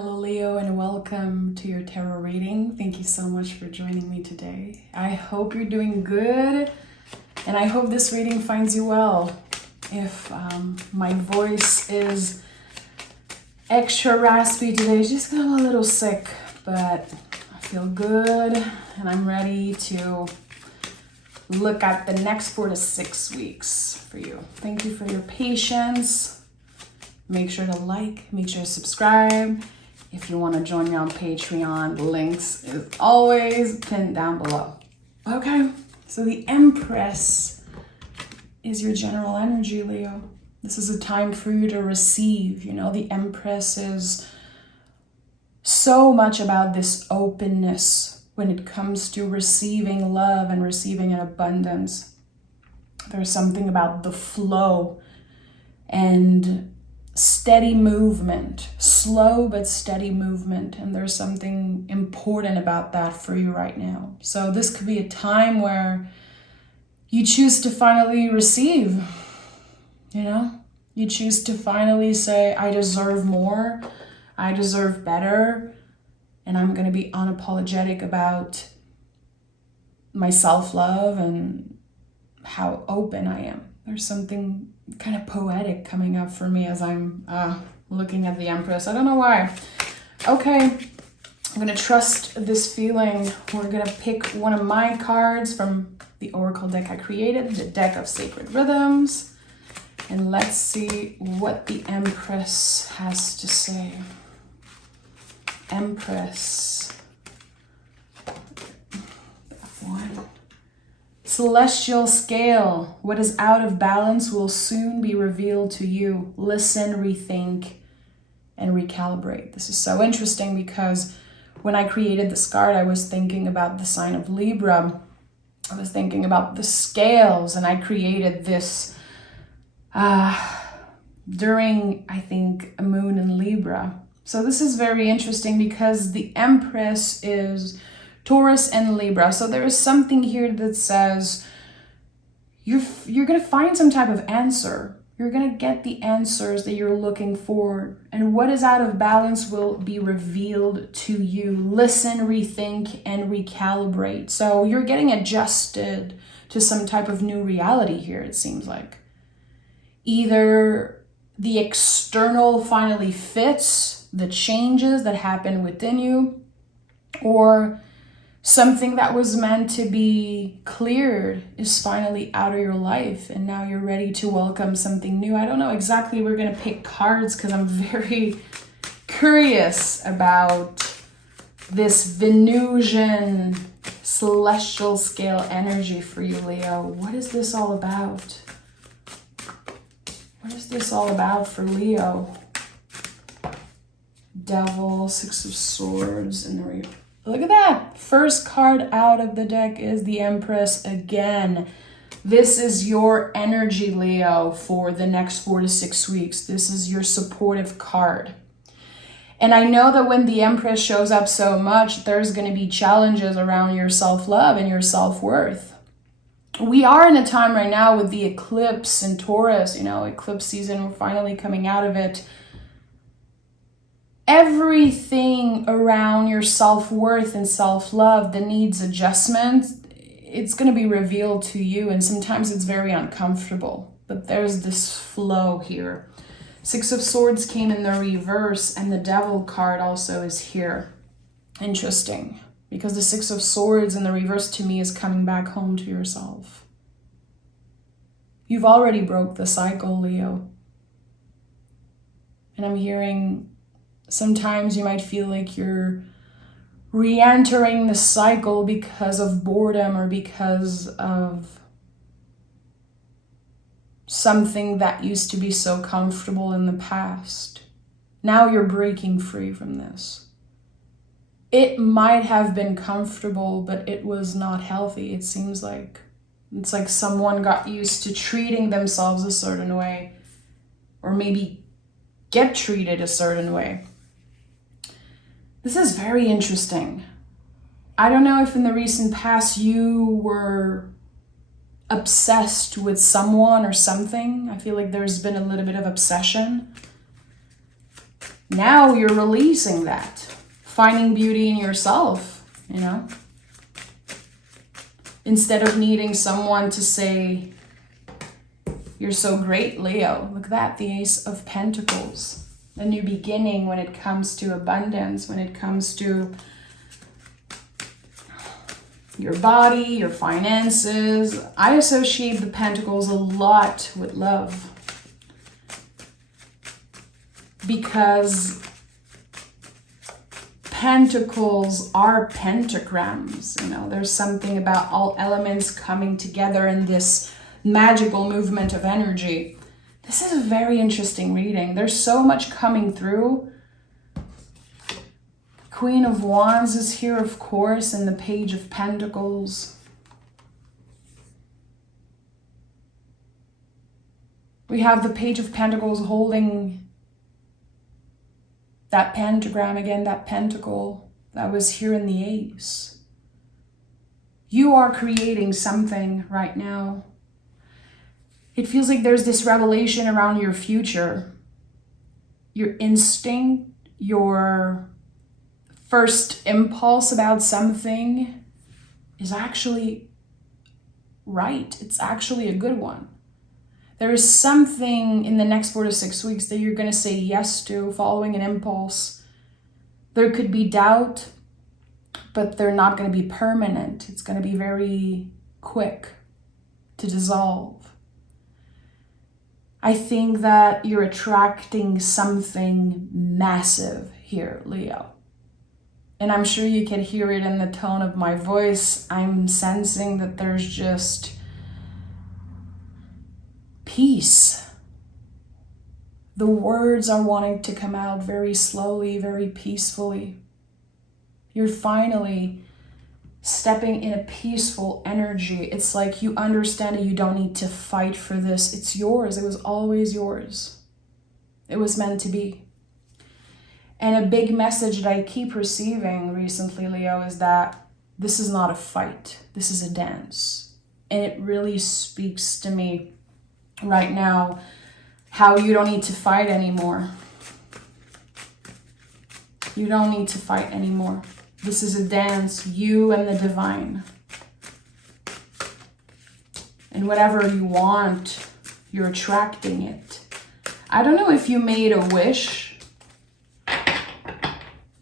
Hello, Leo, and welcome to your tarot reading. Thank you so much for joining me today. I hope you're doing good, and I hope this reading finds you well. If my voice is extra raspy today, it's just 'cause I'm a little sick, but I feel good, and I'm ready to look at the next 4 to 6 weeks for you. Thank you for your patience. Make sure to like, make sure to subscribe. If you want to join me on Patreon, the links is always pinned down below. Okay, so the Empress is your general energy, Leo. This is a time for you to receive. You know, the Empress is so much about this openness when it comes to receiving love and receiving in abundance. There's something about the flow and steady movement, slow but steady movement, and there's something important about that for you right now. So this could be a time where you choose to finally receive, you know? You choose to finally say, I deserve more, I deserve better, and I'm going to be unapologetic about my self-love and how open I am. There's something kind of poetic coming up for me as I'm looking at the Empress. I don't know why. Okay, I'm going to trust this feeling. We're going to pick one of my cards from the Oracle deck I created, the deck of Sacred Rhythms. And let's see what the Empress has to say. Empress. That one. Celestial scale, what is out of balance will soon be revealed to you. Listen, rethink, and recalibrate. This is so interesting because when I created this card, I was thinking about the sign of Libra. I was thinking about the scales, and I created this during, I think, a moon in Libra. So this is very interesting because the Empress is Taurus and Libra. So there is something here that says you're going to find some type of answer. You're going to get the answers that you're looking for. And what is out of balance will be revealed to you. Listen, rethink, and recalibrate. So you're getting adjusted to some type of new reality here, it seems like. Either the external finally fits the changes that happen within you, or something that was meant to be cleared is finally out of your life, and now you're ready to welcome something new. I don't know exactly. We're going to pick cards because I'm very curious about this Venusian celestial scale energy for you, Leo. What is this all about? What is this all about for Leo? Devil, Six of Swords, and the look at that. First card out of the deck is the Empress again. This is your energy, Leo, for the next 4 to 6 weeks. This is your supportive card. And I know that when the Empress shows up so much, there's going to be challenges around your self-love and your self-worth. We are in a time right now with the eclipse in Taurus, you know, eclipse season. We're finally coming out of it. Everything around your self-worth and self-love that needs adjustment, it's going to be revealed to you, and sometimes it's very uncomfortable, but there's this flow here. Six of Swords came in the reverse, and the Devil card also is here. Interesting, because the Six of Swords in the reverse to me is coming back home to yourself. You've already broke the cycle, Leo. And I'm hearing sometimes you might feel like you're re-entering the cycle because of boredom or because of something that used to be so comfortable in the past. Now you're breaking free from this. It might have been comfortable, but it was not healthy, it seems like. It's like someone got used to treating themselves a certain way, or maybe get treated a certain way. This is very interesting. I don't know if in the recent past you were obsessed with someone or something. I feel like there's been a little bit of obsession. Now you're releasing that, finding beauty in yourself, you know? Instead of needing someone to say, you're so great, Leo. Look at that, the Ace of Pentacles. A new beginning when it comes to abundance, when it comes to your body, your finances. I associate the Pentacles a lot with love. Because Pentacles are pentagrams, you know, there's something about all elements coming together in this magical movement of energy. This is a very interesting reading. There's so much coming through. Queen of Wands is here, of course, and the Page of Pentacles. We have the Page of Pentacles holding that pentagram again, that pentacle that was here in the Ace. You are creating something right now. It feels like there's this revelation around your future. Your instinct, your first impulse about something is actually right. It's actually a good one. There is something in the next 4 to 6 weeks that you're going to say yes to, following an impulse. There could be doubt, but they're not going to be permanent. It's going to be very quick to dissolve. I think that you're attracting something massive here, Leo. And I'm sure you can hear it in the tone of my voice. I'm sensing that there's just peace. The words are wanting to come out very slowly, very peacefully. You're finally stepping in a peaceful energy. It's like you understand that you don't need to fight for this. It's yours. It was always yours. It was meant to be. And a big message that I keep receiving recently, Leo, is that this is not a fight. This is a dance. And it really speaks to me right now how you don't need to fight anymore. You don't need to fight anymore. This is a dance, you and the divine. And whatever you want, you're attracting it. I don't know if you made a wish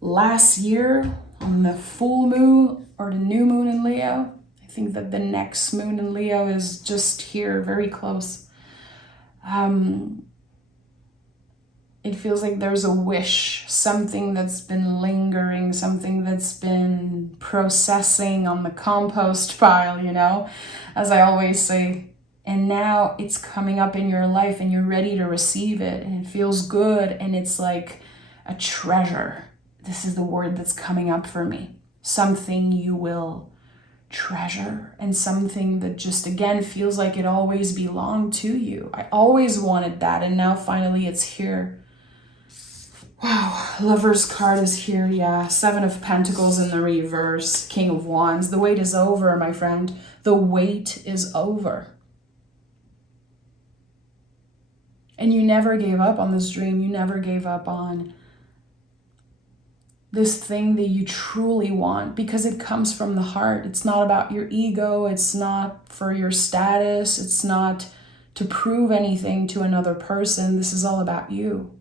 last year on the full moon or the new moon in Leo. I think that the next moon in Leo is just here, very close. It feels like there's a wish, something that's been lingering, something that's been processing on the compost pile, you know, as I always say. And now it's coming up in your life and you're ready to receive it. And it feels good. And it's like a treasure. This is the word that's coming up for me. Something you will treasure, and something that just, again, feels like it always belonged to you. I always wanted that. And now finally it's here. Wow, Lover's card is here, yeah. 7 of Pentacles in the reverse, King of Wands. The wait is over, my friend. The wait is over. And you never gave up on this dream. You never gave up on this thing that you truly want, because it comes from the heart. It's not about your ego. It's not for your status. It's not to prove anything to another person. This is all about you.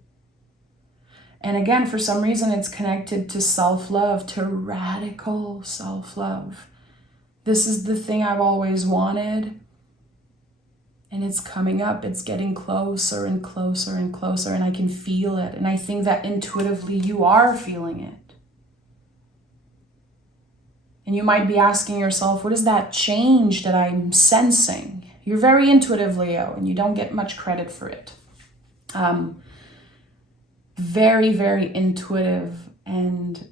And again, for some reason, it's connected to self-love, to radical self-love. This is the thing I've always wanted. And it's coming up. It's getting closer and closer and closer. And I can feel it. And I think that intuitively you are feeling it. And you might be asking yourself, what is that change that I'm sensing? You're very intuitive, Leo, and you don't get much credit for it. Very, very intuitive. And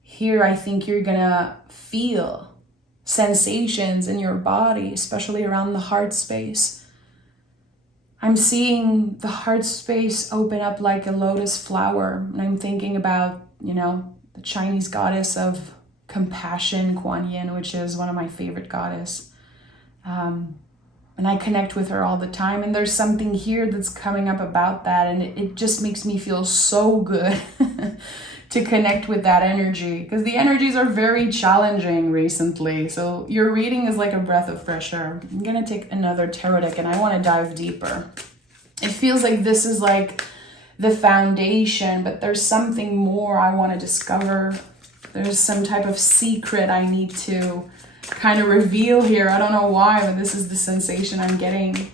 here I think you're gonna feel sensations in your body, especially around the heart space. I'm seeing the heart space open up like a lotus flower. And I'm thinking about, you know, the Chinese goddess of compassion, Kuan Yin, which is one of my favorite goddesses. And And I connect with her all the time. And there's something here that's coming up about that. And it just makes me feel so good to connect with that energy, because the energies are very challenging recently. So your reading is like a breath of fresh air. I'm going to take another tarot deck and I want to dive deeper. It feels like this is like the foundation, but there's something more I want to discover. There's some type of secret I need to kind of reveal here. I don't know why, but this is the sensation I'm getting.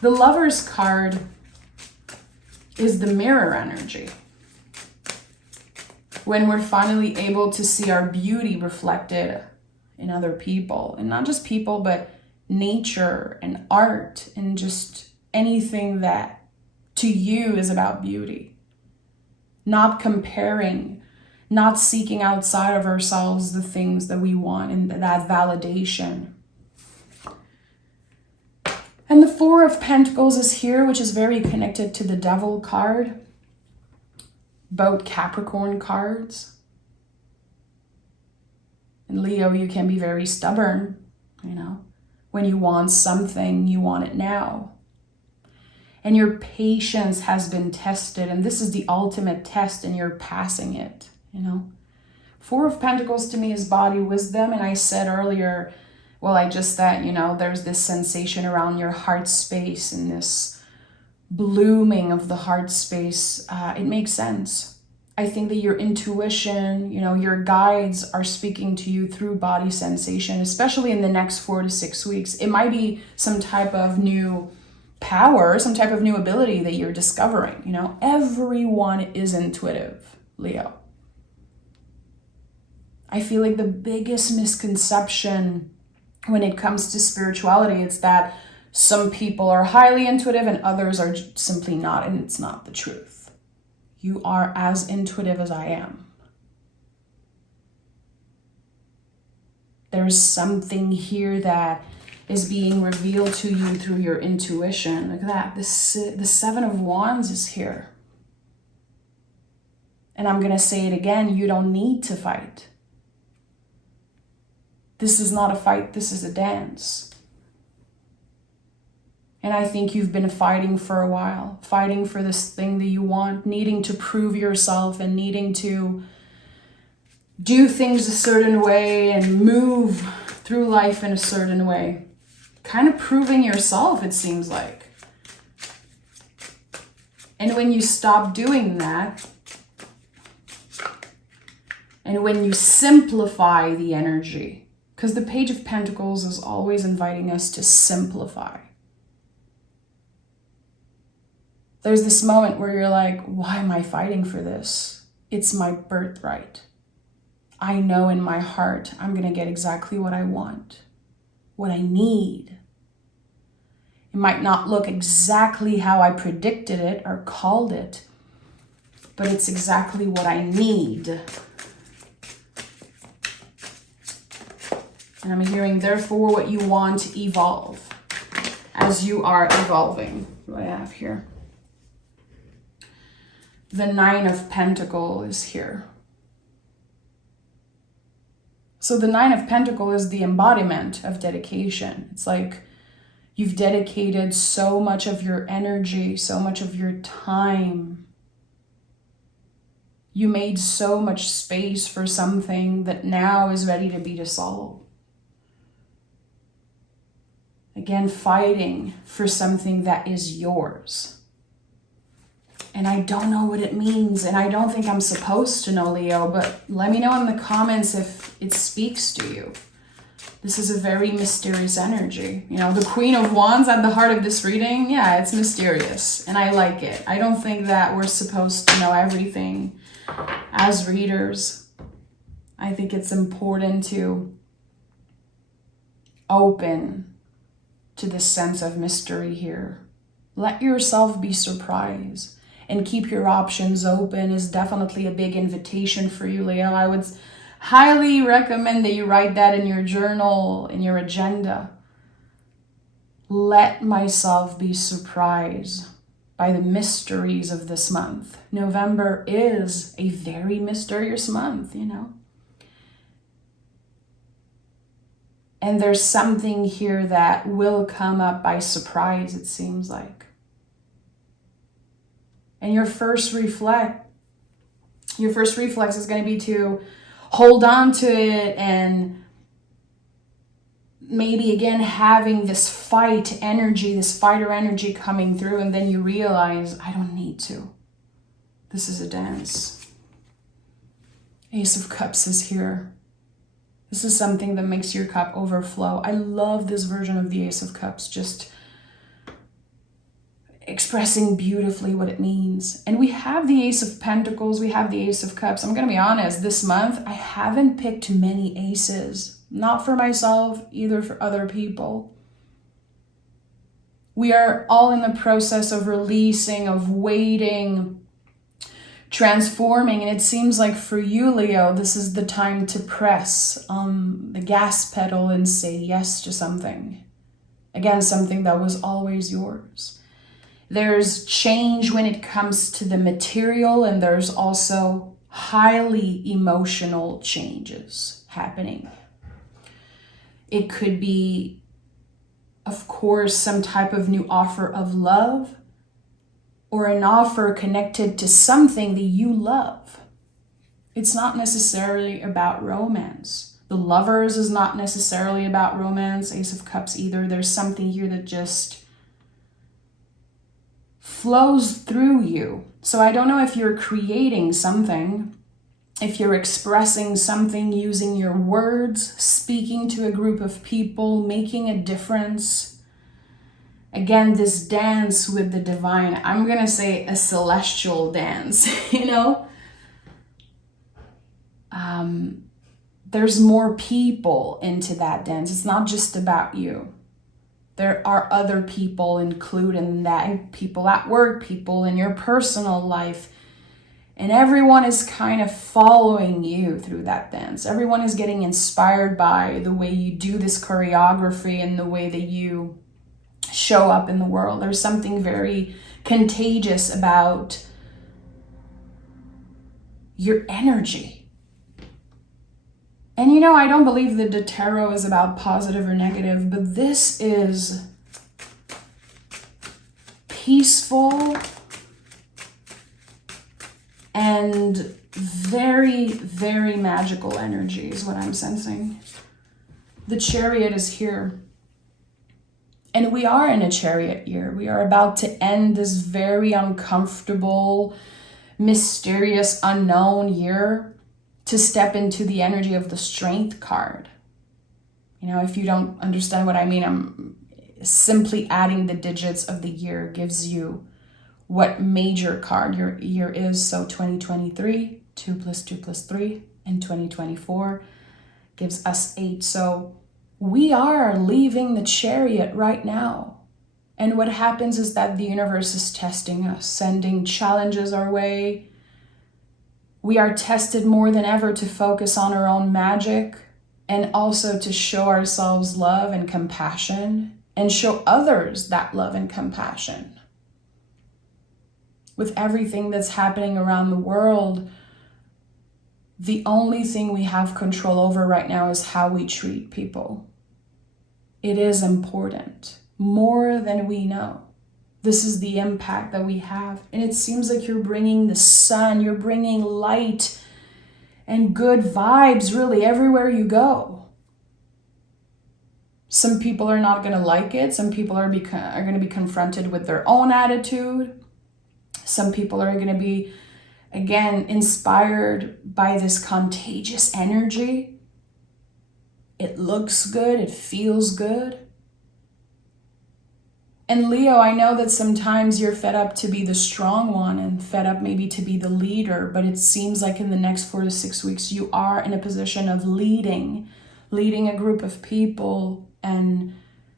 The Lover's card is the mirror energy. When we're finally able to see our beauty reflected in other people, and not just people, but nature and art and just anything that to you is about beauty. Not comparing, not seeking outside of ourselves the things that we want and that validation. And the Four of Pentacles is here, which is very connected to the Devil card. Both Capricorn cards. And Leo, you can be very stubborn, you know. When you want something, you want it now. And your patience has been tested, and this is the ultimate test, and you're passing it, you know. Four of Pentacles to me is body wisdom, and I said earlier, well, I just said, you know, there's this sensation around your heart space and this blooming of the heart space. It makes sense. I think that your intuition, you know, your guides are speaking to you through body sensation, especially in the next 4 to 6 weeks. It might be some type of new power, some type of new ability that you're discovering. You know, everyone is intuitive, Leo. I feel like the biggest misconception when it comes to spirituality, it's that some people are highly intuitive and others are simply not, and it's not the truth. You are as intuitive as I am. There's something here that is being revealed to you through your intuition. Look at that. The Seven of Wands is here. And I'm going to say it again. You don't need to fight. This is not a fight. This is a dance. And I think you've been fighting for a while. Fighting for this thing that you want. Needing to prove yourself and needing to do things a certain way and move through life in a certain way. Kind of proving yourself, it seems like. And when you stop doing that, and when you simplify the energy, because the Page of Pentacles is always inviting us to simplify. There's this moment where you're like, why am I fighting for this? It's my birthright. I know in my heart I'm going to get exactly what I want, what I need. It might not look exactly how I predicted it or called it, but it's exactly what I need. And I'm hearing, therefore, what you want, evolve as you are evolving. What do I have here? The Nine of Pentacles is here. So the Nine of Pentacles is the embodiment of dedication. It's like you've dedicated so much of your energy, so much of your time. You made so much space for something that now is ready to be dissolved. Again, fighting for something that is yours. And I don't know what it means, and I don't think I'm supposed to know, Leo, but let me know in the comments if it speaks to you. This is a very mysterious energy. You know, the Queen of Wands at the heart of this reading, yeah, it's mysterious, and I like it. I don't think that we're supposed to know everything as readers. I think it's important to open to this sense of mystery here. Let yourself be surprised and keep your options open is definitely a big invitation for you, Leo. I would highly recommend that you write that in your journal, in your agenda. Let myself be surprised by the mysteries of this month. November is a very mysterious month, you know. And there's something here that will come up by surprise, it seems like. And your first reflex is going to be to hold on to it, and maybe again having this fighter energy coming through, and then you realize, I don't need to. This is a dance. Ace of Cups is here. This is something that makes your cup overflow. I love this version of the Ace of Cups, just expressing beautifully what it means. And we have the Ace of Pentacles, we have the Ace of Cups. I'm going to be honest, this month I haven't picked many aces. Not for myself, either for other people. We are all in the process of releasing, of waiting, transforming. And it seems like for you, Leo, this is the time to press on the gas pedal and say yes to something. Again, something that was always yours. There's change when it comes to the material, and there's also highly emotional changes happening. It could be, of course, some type of new offer of love, or an offer connected to something that you love. It's not necessarily about romance. The Lovers is not necessarily about romance, Ace of Cups either. There's something here that just flows through you. So I don't know if you're creating something, if you're expressing something using your words, speaking to a group of people, making a difference. Again, this dance with the divine, I'm going to say a celestial dance, you know? There's more people into that dance. It's not just about you. There are other people included in that, people at work, people in your personal life. And everyone is kind of following you through that dance. Everyone is getting inspired by the way you do this choreography and the way that you show up in the world. There's something very contagious about your energy. And you know, I don't believe that the tarot is about positive or negative, but this is peaceful and very, very magical energy is what I'm sensing. The Chariot is here. And we are in a Chariot year. We are about to end this very uncomfortable, mysterious, unknown year to step into the energy of the Strength card. You know, if you don't understand what I mean, I'm simply adding the digits of the year gives you what major card your year is. So 2023, 2 + 2 + 3, and 2024 gives us 8. So we are leaving the Chariot right now. And what happens is that the universe is testing us, sending challenges our way. We are tested more than ever to focus on our own magic and also to show ourselves love and compassion and show others that love and compassion. With everything that's happening around the world, the only thing we have control over right now is how we treat people. It is important, more than we know. This is the impact that we have. And it seems like you're bringing the sun, you're bringing light and good vibes really everywhere you go. Some people are not going to like it. Some people are going to be confronted with their own attitude. Some people are going to be, again, inspired by this contagious energy. It looks good. It feels good. And Leo, I know that sometimes you're fed up to be the strong one and fed up maybe to be the leader, but it seems like in the next 4 to 6 weeks, you are in a position of leading a group of people and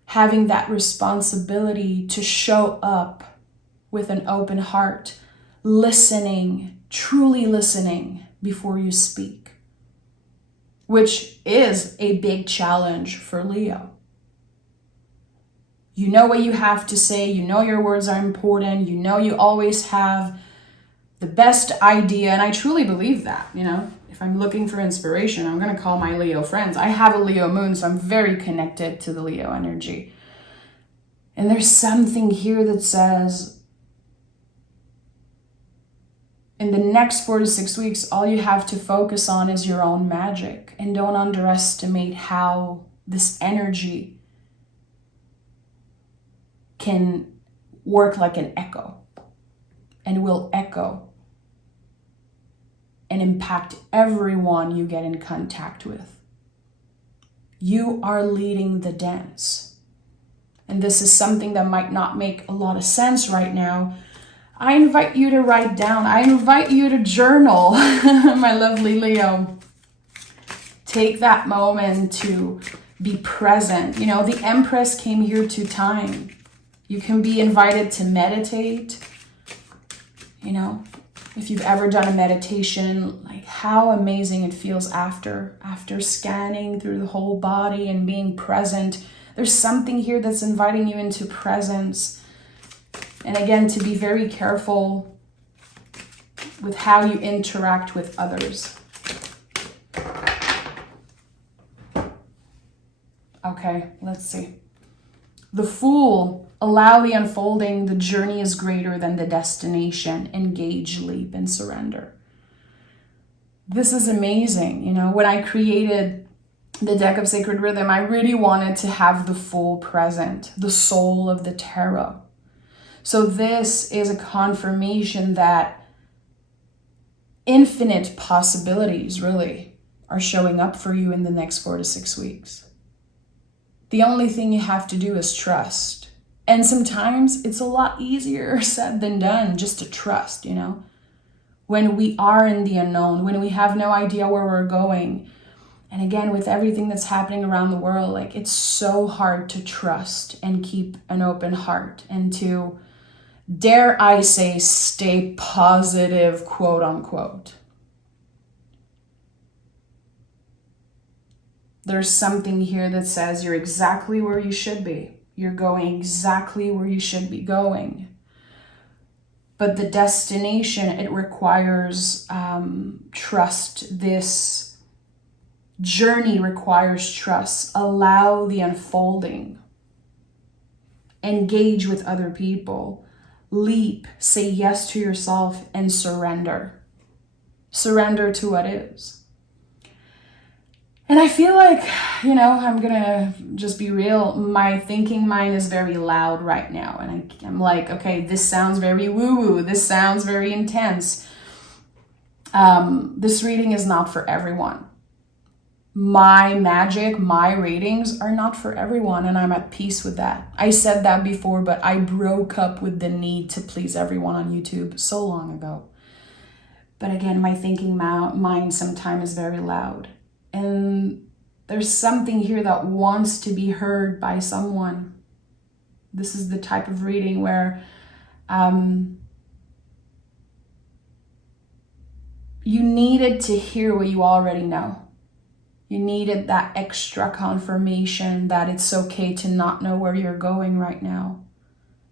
having that responsibility to show up with an open heart, listening, truly listening before you speak, which is a big challenge for Leo. You know what you have to say. You know your words are important. You know you always have the best idea, and I truly believe that, if I'm looking for inspiration, I'm going to call my Leo friends. I have a Leo moon, so I'm very connected to the Leo energy. And there's something here that says, in the next 4 to 6 weeks, all you have to focus on is your own magic. And don't underestimate how this energy can work like an echo, and will echo and impact everyone you get in contact with. You are leading the dance. And this is something that might not make a lot of sense right now. I invite you to write down. I invite you to journal, my lovely Leo. Take that moment to be present. The Empress came here to time. You can be invited to meditate. If you've ever done a meditation, like how amazing it feels after scanning through the whole body and being present. There's something here that's inviting you into presence. And again, to be very careful with how you interact with others. Okay, let's see. The Fool. Allow the unfolding. The journey is greater than the destination. Engage, leap, and surrender. This is amazing. When I created the deck of Sacred Rhythm, I really wanted to have the Fool present, the soul of the tarot. So this is a confirmation that infinite possibilities really are showing up for you in the next 4 to 6 weeks. The only thing you have to do is trust. And sometimes it's a lot easier said than done just to trust, when we are in the unknown, when we have no idea where we're going. And again, with everything that's happening around the world, it's so hard to trust and keep an open heart and to, dare I say, stay positive, quote unquote. There's something here that says you're exactly where you should be. You're going exactly where you should be going. But the destination, it requires trust. This journey requires trust. Allow the unfolding. Engage with other people. Leap. Say yes to yourself and surrender. Surrender to what is. And I feel like, I'm going to just be real. My thinking mind is very loud right now. And I'm like, okay, this sounds very woo-woo. This sounds very intense. This reading is not for everyone. My magic, my readings are not for everyone. And I'm at peace with that. I said that before, but I broke up with the need to please everyone on YouTube so long ago. But again, my thinking mind sometimes is very loud. And there's something here that wants to be heard by someone. This is the type of reading where you needed to hear what you already know. You needed that extra confirmation that it's okay to not know where you're going right now.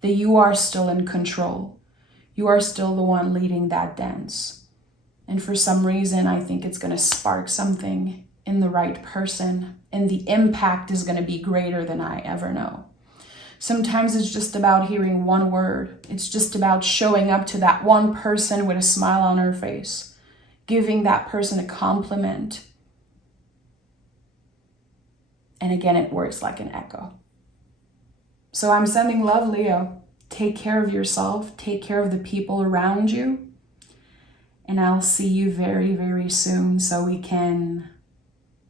That you are still in control. You are still the one leading that dance. And for some reason, I think it's going to spark something in the right person, and the impact is going to be greater than I ever know. Sometimes it's just about hearing one word. It's just about showing up to that one person with a smile on her face, giving that person a compliment. And again, it works like an echo. So I'm sending love, Leo. Take care of yourself. Take care of the people around you. And I'll see you very, very soon so we can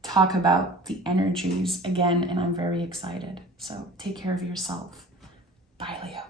talk about the energies again, and I'm very excited. So take care of yourself. Bye, Leo.